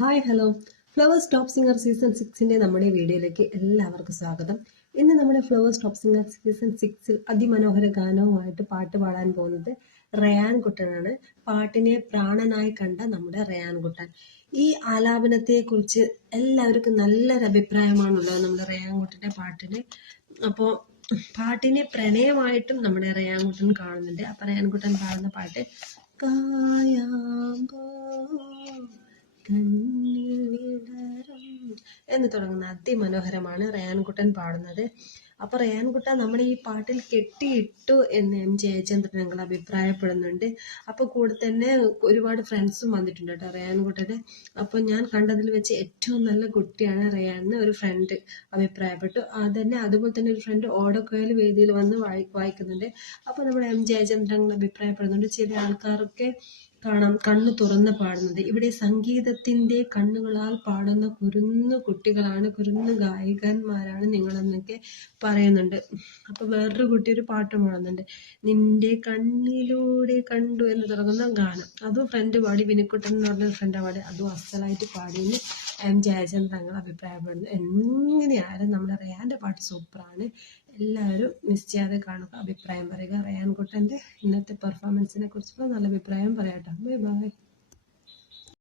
Hi hello flowers top singer season സിക്സിന്റെ നമ്മുടെ വീഡിയോയിലേക്ക് എല്ലാവർക്കും സ്വാഗതം. ഇന്ന് നമ്മുടെ ഫ്ലവേഴ്സ് ടോപ്പ് സിംഗർ സീസൺ സിക്സിൽ അതിമനോഹര ഗാനവുമായിട്ട് പാട്ട് പാടാൻ പോകുന്നത് റയാൻ കുട്ടനാണ്. പാട്ടിനെ പ്രാണനായി കണ്ട നമ്മുടെ റയാൻ കുട്ടൻ. ഈ ആലാപനത്തെക്കുറിച്ച് എല്ലാവർക്കും നല്ലൊരു അഭിപ്രായമാണുള്ളത് നമ്മുടെ റയാൻ കുട്ടന്റെ പാട്ടിന്. അപ്പോൾ പാട്ടിനെ പ്രണയമായിട്ടും നമ്മുടെ റയാൻ കുട്ടൻ കാണുന്നുണ്ട്. അപ്പം റയാൻ കുട്ടൻ പാടുന്ന പാട്ട് കായാമ്പോ എന്ന് തുടങ്ങുന്ന അതിമനോഹരമാണ് റയാൻകുട്ടൻ പാടുന്നത്. അപ്പൊ റയാൻകുട്ട നമ്മുടെ ഈ പാട്ടിൽ കെട്ടിയിട്ടു എന്ന് എം. ജയചന്ദ്രൻ ഞങ്ങൾ അഭിപ്രായപ്പെടുന്നുണ്ട്. അപ്പൊ കൂടെ തന്നെ ഒരുപാട് ഫ്രണ്ട്സും വന്നിട്ടുണ്ട് കേട്ടോ റയാൻകുട്ടന്. അപ്പൊ ഞാൻ കണ്ടതിൽ വെച്ച് ഏറ്റവും നല്ല കുട്ടിയാണ് റയാൻ എന്ന് ഒരു ഫ്രണ്ട് അഭിപ്രായപ്പെട്ടു. അത് തന്നെ അതുപോലെ തന്നെ ഒരു ഫ്രണ്ട് ഓടക്കോയൽ വേദിയിൽ വന്ന് വായി വായിക്കുന്നുണ്ട്. അപ്പൊ നമ്മുടെ എം. ജയചന്ദ്രൻ അഭിപ്രായപ്പെടുന്നുണ്ട്. ചില ആൾക്കാരൊക്കെ കാണാം കണ്ണു തുറന്ന് പാടുന്നത്. ഇവിടെ സംഗീതത്തിന്റെ കണ്ണുകളാൽ പാടുന്ന കുരുന്നു കുട്ടികളാണ് കുരുന്നു ഗായകന്മാരാണ് നിങ്ങളെന്നൊക്കെ പറയുന്നുണ്ട്. അപ്പോൾ വേറൊരു കുട്ടി ഒരു പാട്ട് പാടുന്നുണ്ട്. നിന്റെ കണ്ണിലൂടെ കണ്ടു എന്ന് തുടങ്ങുന്ന ഗാനം. അതും ഫ്രണ്ട് പാടി വിനിക്കുട്ടൻ എന്ന് പറഞ്ഞ ഫ്രണ്ട് പാടി അതും അസലായിട്ട് പാടിയെന്ന് എം ജയചന്ദ്രൻ തങ്ങൾ അഭിപ്രായപ്പെടുന്നു. എങ്ങനെയായാലും നമ്മുടെ റയാന്റെ പാട്ട് സൂപ്പറാണ്. എല്ലാവരും മിസ് ചെയ്യാതെ കാണുക അഭിപ്രായം പറയുക. റയാൻ കുട്ടന്റെ ഇന്നത്തെ പെർഫോമൻസിനെ കുറിച്ചുള്ള നല്ല അഭിപ്രായം പറയാട്ടോ ബൈ ബൈ